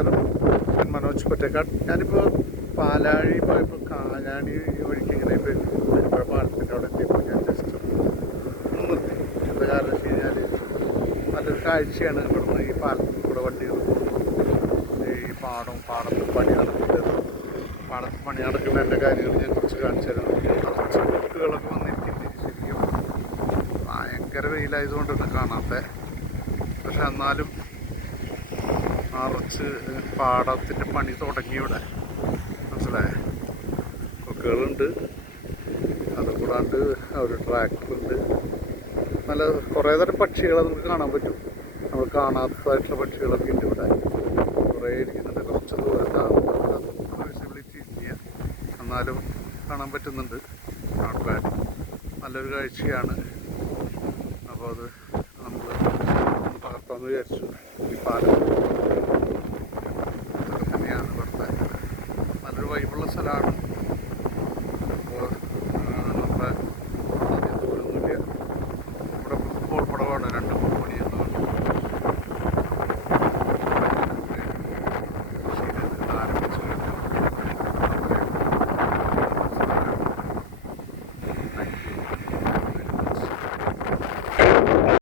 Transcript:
നമസ്കാരം. ഞാൻ മനോജ് പൊറ്റക്കാട്. ഞാനിപ്പോൾ പാലാഴി പോയപ്പോൾ കാഞ്ഞാണി വഴിക്ക് ഇങ്ങനെ പെരുമ്പുഴ പാലത്തിൻ്റെ അവിടെ എത്തിയപ്പോൾ ഞാൻ ജസ്റ്റ് ഒന്ന് നിർത്തി. എന്താ കാരണം വെച്ച് കഴിഞ്ഞാൽ നല്ലൊരു കാഴ്ചയാണ്. ഇവിടുന്ന് ഈ പാലത്തിൽ കൂടെ വണ്ടികൾ ഈ പാടത്ത് പണി നടക്കുന്നത്, പാടത്ത് പണി നടക്കുന്നതിൻ്റെ കാര്യങ്ങൾ ഞാൻ കുറച്ച് കാണിച്ചു തരാം. കുറച്ച് ബുക്കുകളൊക്കെ വന്നിരിക്കുന്നത് ശരിക്കും ഭയങ്കര വെയിലായതുകൊണ്ടാണ് കാണാത്തത്. പക്ഷെ എന്നാലും നിറച്ച് പാടത്തിൻ്റെ പണി തുടങ്ങി ഇവിടെ, മനസ്സിലായേ. കൊക്കുകളുണ്ട്, അതുകൂടാണ്ട് ഒരു ട്രാക്ടറുണ്ട്. നല്ല കുറേ തരം പക്ഷികളെ നമുക്ക് കാണാൻ പറ്റും. നമ്മൾ കാണാത്തതായിട്ടുള്ള പക്ഷികളൊക്കെ ഉണ്ട് ഇവിടെ, കുറേ ഇരിക്കുന്നുണ്ട്. കുറച്ച് ദൂരത്താകുമ്പോൾ വിസിബിലിറ്റി ഇല്ല, എന്നാലും കാണാൻ പറ്റുന്നുണ്ട്. നോട്ട് ബാഡ്, നല്ലൊരു കാഴ്ചയാണ്. അപ്പോൾ അത് നമ്മൾ പകർത്താമെന്ന് വിചാരിച്ചു. ഈ പാലം ഇതൊക്കെ തന്നെയാണ് ഇവിടുത്തെ നല്ലൊരു വൈബുള്ള സ്ഥലമാണ്.